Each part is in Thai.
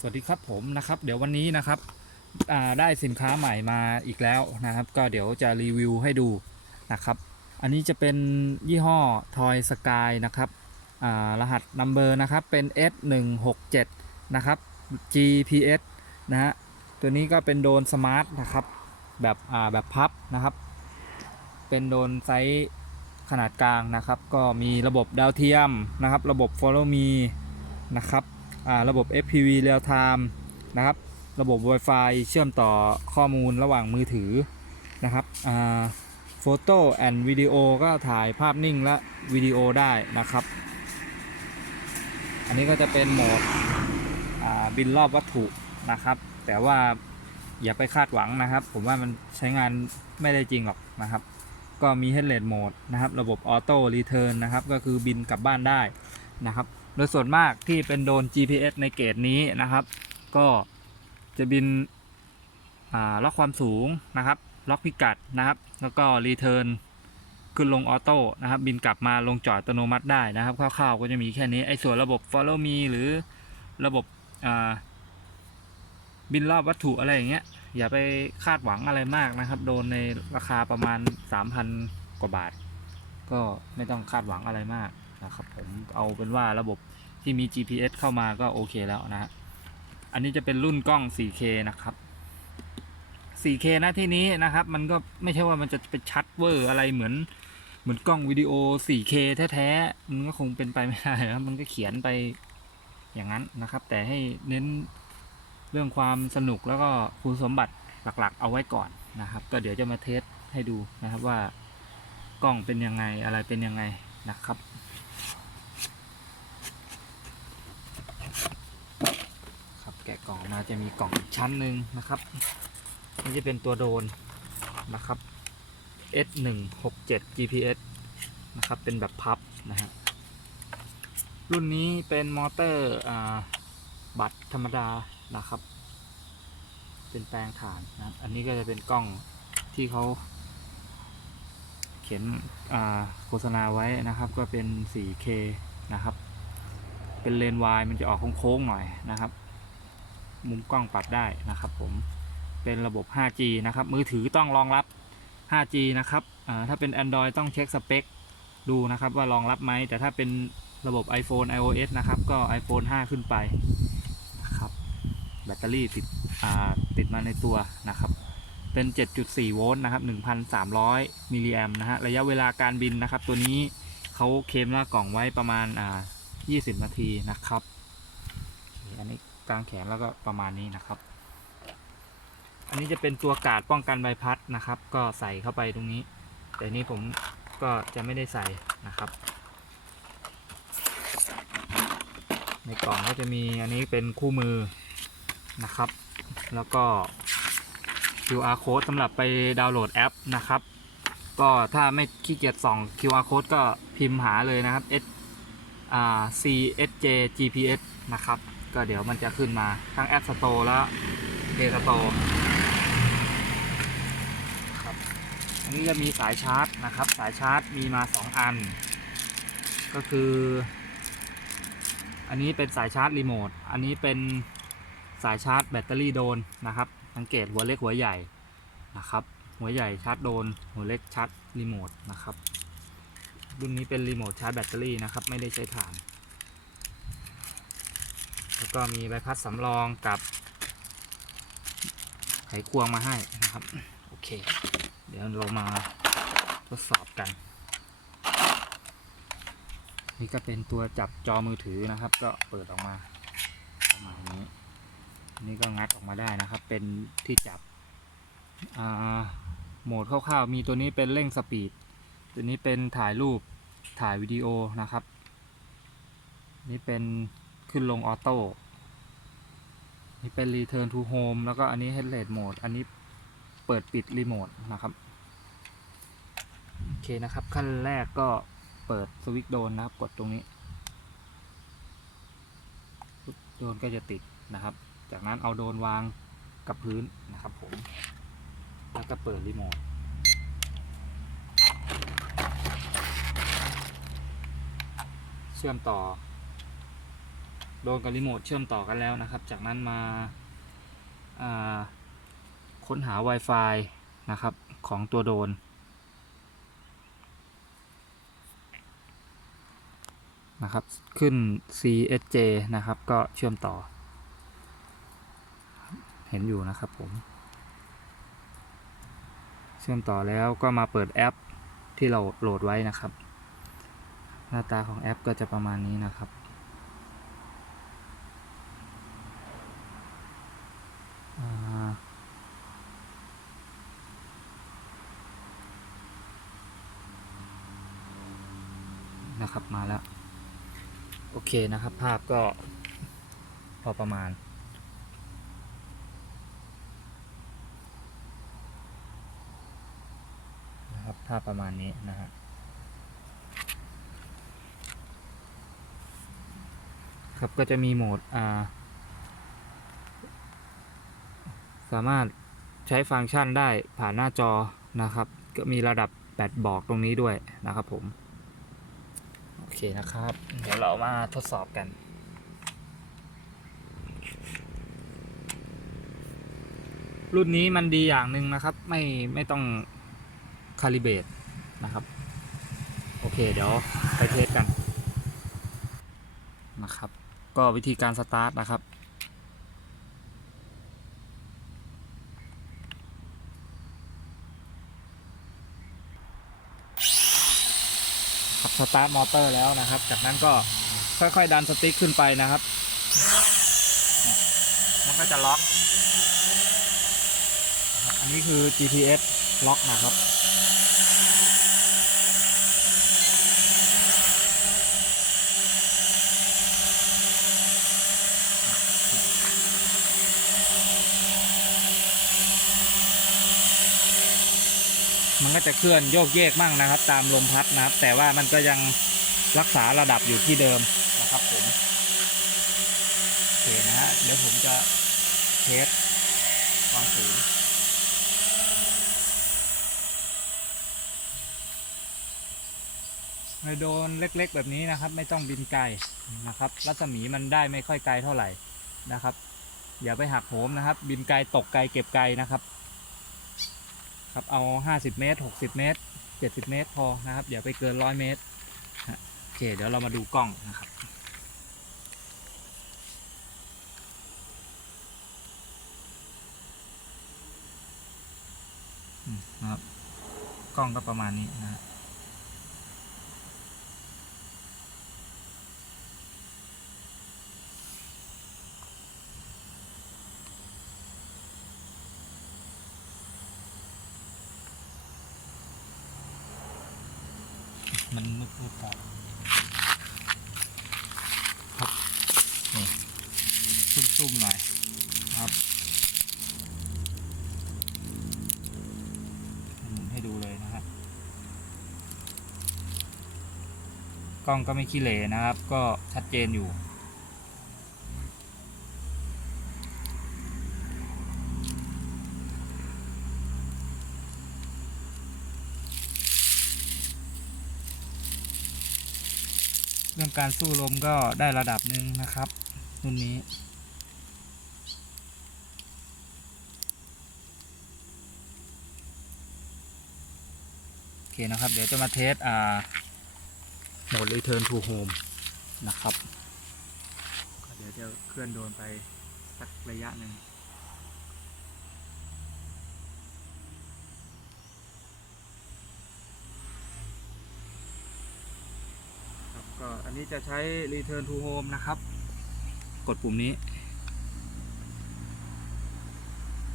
สวัสดีครับผมนะครับเดี๋ยววันนี้นะครับได้สินค้าใหม่มาอีกแล้วนะครับ ก็เดี๋ยวจะรีวิวให้ดูนะครับ อันนี้จะเป็นยี่ห้อ Toy Sky นะครับรหัสนัมเบอร์นะครับเป็น S167 นะครับ GPS นะฮะตัวนี้ก็เป็นโดนสมาร์ทนะครับแบบแบบพับนะครับ เป็นโดนไซส์ขนาดกลางนะครับ ก็มีระบบดาวเทียมนะครับ ระบบ Follow Me นะครับ ระบบ FPV Real Time นะครับ ระบบ Wi-Fi เชื่อมต่อข้อมูลระหว่างมือถือนะครับโฟโต้แอนด์วิดีโอก็ถ่ายภาพนิ่งและวิดีโอได้นะครับ อันนี้ก็จะเป็นโหมดบินรอบวัตถุนะครับ แต่ว่าอย่าไปคาดหวังนะครับ ผมว่ามันใช้งานไม่ได้จริงหรอกนะครับ ก็มี Headless Mode นะครับ ระบบ Auto Return นะครับ ก็คือบินกลับบ้านได้นะครับ โดยส่วนมากที่เป็นโดน GPS ในเกรดนี้นะครับ ก็จะบินล็อกความสูงนะครับ ล็อกพิกัดนะครับ แล้วก็รีเทิร์นขึ้นลงออโต้นะครับ บินกลับมาลงจอดอัตโนมัติได้นะครับคร่าวๆก็จะมีแค่นี้ไอ้ส่วนระบบ follow me หรือระบบบินรอบวัตถุอะไรอย่างเงี้ยอย่าไปคาดหวังอะไรมากนะครับ โดนในราคาประมาณ 3,000 กว่าบาท ก็ไม่ต้องคาดหวังอะไรมาก นะครับผมเอาเป็นว่าระบบที่มี GPS เข้ามาก็โอเคแล้วนะฮะอันนี้จะเป็นรุ่นกล้อง 4K นะครับ 4K น้าที่นี้นะครับ มันก็ไม่ใช่ว่ามันจะเป็นชัดเวอร์อะไรเหมือน เหมือนกล้องวิดีโอ 4K แท้ๆ มันก็คงเป็นไปไม่ได้นะมันก็เขียนไปอย่างนั้นนะครับ แต่ให้เน้นเรื่องความสนุกแล้วก็คุณสมบัติหลักๆ เอาไว้ก่อนนะครับ ก็เดี๋ยวจะมาเทสให้ดูนะครับว่ากล้องเป็นยังไงอะไรเป็นยังไงนะครับ ครับแกล่องมาจะมีกล่องอีกชั้นหนึ่งนะครับนี่จะเป็นตัวโดรนนะครับ S167 GPS นะครับเป็นแบบพับนะฮะรุ่นนี้เป็นมอเตอร์บัตรธรรมดานะครับ เป็นแปลงฐานนะอันนี้ก็จะเป็นกล้องที่เขาเขียนโฆษณาไว้นะครับก็เป็น 4K นะครับ เป็นเลนส์วายมันจะออกโค้งๆหน่อยนะครับ มุมกล้องปรับได้นะครับ ผมเป็นระบบ 5G นะครับ มือถือต้องรองรับ 5G นะครับถ้าเป็น Android ต้องเช็คสเปคดูนะครับว่ารองรับไหม แต่ถ้าเป็นระบบ iPhone iOS นะครับ ก็ iPhone 5 ขึ้นไปนะครับแบตเตอรี่ติดติดมาในตัวนะครับ เป็น 7.4 โวลต์นะครับ 1,300 มิลลิแอมนะฮะ ระยะเวลาการบินนะครับ ตัวนี้เขาเคลมหน้ากล่องไว้ประมาณ 20 นาทีนะครับ อันนี้ กลางแขนแล้วก็ประมาณนี้นะครับ อันนี้จะเป็นตัวกาดป้องกันใบพัดนะครับ ก็ใส่เข้าไปตรงนี้ แต่นี้ผมก็จะไม่ได้ใส่นะครับ ในกล่องก็จะมีอันนี้เป็นคู่มือนะครับ แล้วก็ QR code สำหรับไปดาวน์โหลดแอปนะครับ ก็ถ้าไม่ขี้เกียจส่อง QR code ก็พิมพ์หาเลยนะครับ S อ่า CSJ GPS นะครับ ก็เดี๋ยวมันจะขึ้นมาทั้ง App Store และ Play Store ครับอันนี้จะมีสายชาร์จนะครับ สายชาร์จมีมา 2 อัน ก็คือ อันนี้เป็นสายชาร์จรีโมทอันนี้เป็นสายชาร์จแบตเตอรี่โดนนะครับสังเกตหัวเล็กหัวใหญ่นะครับ หัวใหญ่ชาร์จโดน หัวเล็กชาร์จรีโมทนะครับรุ่นนี้เป็นรีโมทชาร์จแบตเตอรี่นะครับ ไม่ได้ใช้ถ่าน แล้วก็มีใบพัดสำรองกับไขควงมาให้นะครับ โอเค เดี๋ยวเรามาทดสอบกัน นี่ก็เป็นตัวจับจอมือถือนะครับ ก็เปิดออกมาประมาณนี้ นี่ก็งัดออกมาได้นะครับ เป็นที่จับโหมดคร่าวๆ มีตัวนี้เป็นเร่งสปีด ตัวนี้เป็นถ่ายรูปถ่ายวิดีโอนะครับ นี่เป็น ขึ้นลงออโต้นี่เป็น Return to Home แล้วก็อันนี้ Headless Mode อันนี้เปิดปิดรีโมทนะครับ โอเคนะครับ ขั้นแรกก็เปิดสวิตช์โดนนะครับ กดตรงนี้โดนก็จะติดนะครับ จากนั้นเอาโดนวางกับพื้นนะครับผม แล้วก็เปิดรีโมทเชื่อมต่อ โดนกับรีโมทเชื่อมต่อกันแล้วนะครับ จากนั้นมาาค้นหา Wi-Fi นะครับของตัวโดรนนะครับขึ้น CSJ นะครับก็เชื่อมต่อ เห็นอยู่นะครับผม เชื่อมต่อแล้วก็มาเปิดแอปที่เราโหลดไว้นะครับ หน้าตาของแอปก็จะประมาณนี้นะครับ อ่านะครับมาแล้ว โอ เคนะครับ ภาพก็พอประมาณ นะครับ ภาพประมาณนี้นะฮะครับก็จะมีโหมดอ่าสามารถใช้ฟังก์ชันได้ผ่านหน้าจอนะครับ ก็มีระดับแบตบอกตรงนี้ด้วยนะครับผม เคนะครับ เดี๋ยวเรามาทดสอบกัน รุ่นนี้มันดีอย่างหนึ่งนะครับ ไม่ไม่ต้องคาลิเบตนะครับ โอเคเดี๋ยวไปเทสกันนะครับ ก็วิธีการสตาร์ทนะครับ สตาร์ทมอเตอร์แล้วนะครับ จากนั้นก็ค่อยๆดันสติ๊กขึ้นไปนะครับ มันก็จะล็อก อันนี้คือ GPS ล็อกนะครับ มันก็จะเคลื่อนโยกเยกมั่งนะครับ ตามลมพัดนะครับ แต่ว่ามันก็ยังรักษาระดับอยู่ที่เดิมนะครับผมโอเคนะฮะเดี๋ยวผมจะเทสความสูงในโดนเล็กๆแบบนี้นะครับ ไม่ต้องบินไกลนะครับ รัศมีมันได้ไม่ค่อยไกลเท่าไหร่นะครับ อย่าไปหักโหมนะครับ บินไกลตกไกลเก็บไกลนะครับ ครับ เอา 50 เมตร 60 เมตร 70 เมตรพอนะครับอย่าไปเกิน 100 เมตรโอเคเดี๋ยวเรามาดูกล้องนะครับนะครับกล้องก็ประมาณนี้นะ มันมืดมืดไปครับนี่ซุ่มๆหน่อยครับหมุนให้ดูเลยนะครับ กล้องก็ไม่ขี้เหร่นะครับ ก็ชัดเจนอยู่ เรื่อง การสู้ลมก็ได้ระดับหนึ่งนะครับรุ่นนี้ โอเคนะครับ เดี๋ยวจะมาเทสอ่าโหมด Return to Home นะครับก็เดี๋ยวจะเคลื่อนโดรนไปสักระยะหนึ่ง ครับ ก็อันนี้จะใช้ Return to Home นะครับ กดปุ่มนี้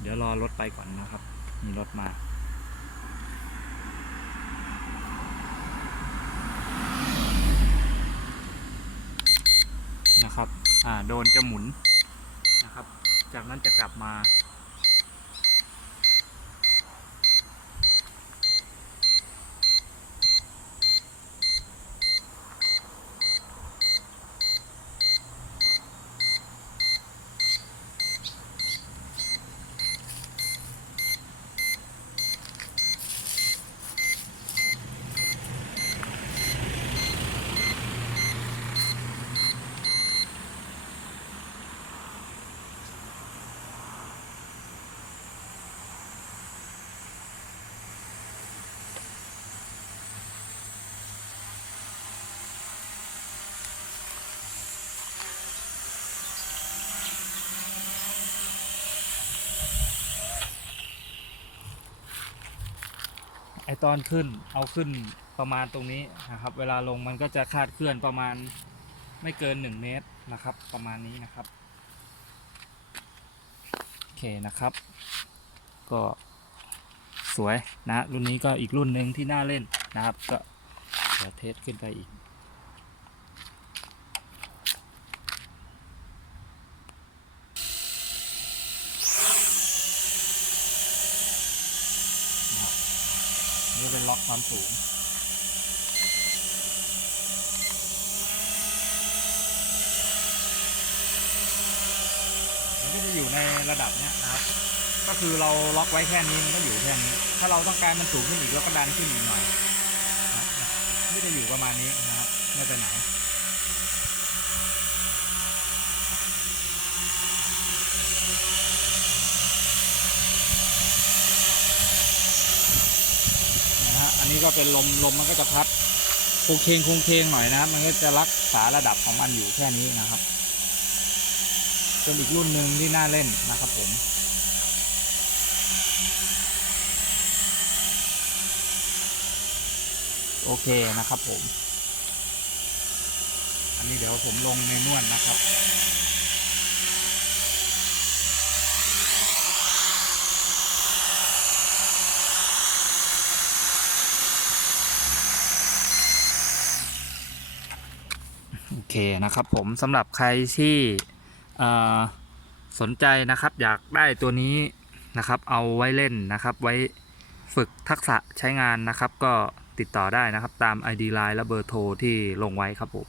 เดี๋ยวรอรถไปก่อนนะครับ มีรถมานะครับ อ่า โดนจะหมุนนะครับ จากนั้นจะกลับมา ไอตอนขึ้นเอาขึ้นประมาณตรงนี้นะครับ เวลาลงมันก็จะคาดเคลื่อนประมาณไม่เกิน 1 เมตรนะครับ ประมาณนี้นะครับโอเคนะครับ ก็สวยนะรุ่นนี้ก็อีกรุ่นหนึ่งที่น่าเล่นนะครับ ก็เดี๋ยวเทสขึ้นไปอีก นี่เป็นล็อก ความสูง มันก็จะอยู่ในระดับเนี้ยนะครับ ก็คือเราล็อกไว้แค่นี้มันก็อยู่แค่นี้ ถ้าเราต้องการมันสูงขึ้นอีกเราก็ดันขึ้นอีกหน่อยนะครับไม่ได้อยู่ประมาณนี้นะครับไม่ไปไหน นะฮะ อันนี้ก็เป็นลมลมมันก็จะพัดคงเคงคงเคงหน่อยนะครับ มันก็จะรักษาระดับของมันอยู่แค่นี้นะครับเป็นอีกรุ่นหนึ่งที่น่าเล่นนะครับผมโอเคนะครับผม อันนี้เดี๋ยวผมลงในนวลนะครับ เคนะครับผมสำหรับใครที่สนใจนะครับอยากได้ตัวนี้นะครับ เอาไว้เล่นนะครับ ไว้ฝึกทักษะใช้งานนะครับ ก็ติดต่อได้นะครับ ตาม ID Line และเบอร์โทรที่ลงไว้ครับผม